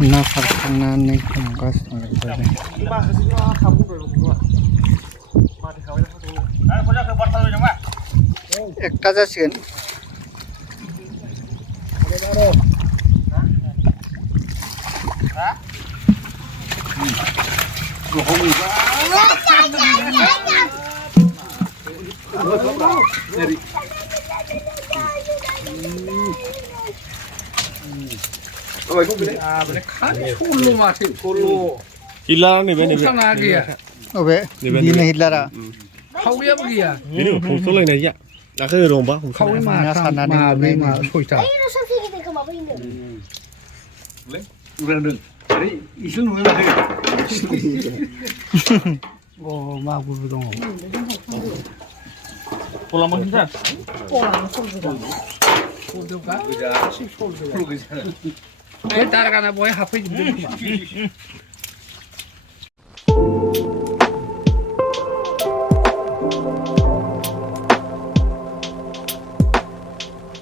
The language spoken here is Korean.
ना खारखांनानै हमगासिनो जाबाय एकटा जासिगोन 솔로 마트 솔로 일라라 네베 네베 상하게야 어베 니네 힐라라 하우야 뭐야 이거 봉솔 라이나 야 나그 롬바 하우이 마 소이타 Ayun, sa sige ka mabayin. 우리는 이슬 누나 오 마구동 콜라마 힌다 에 따라가나 뭐야 하프이 좀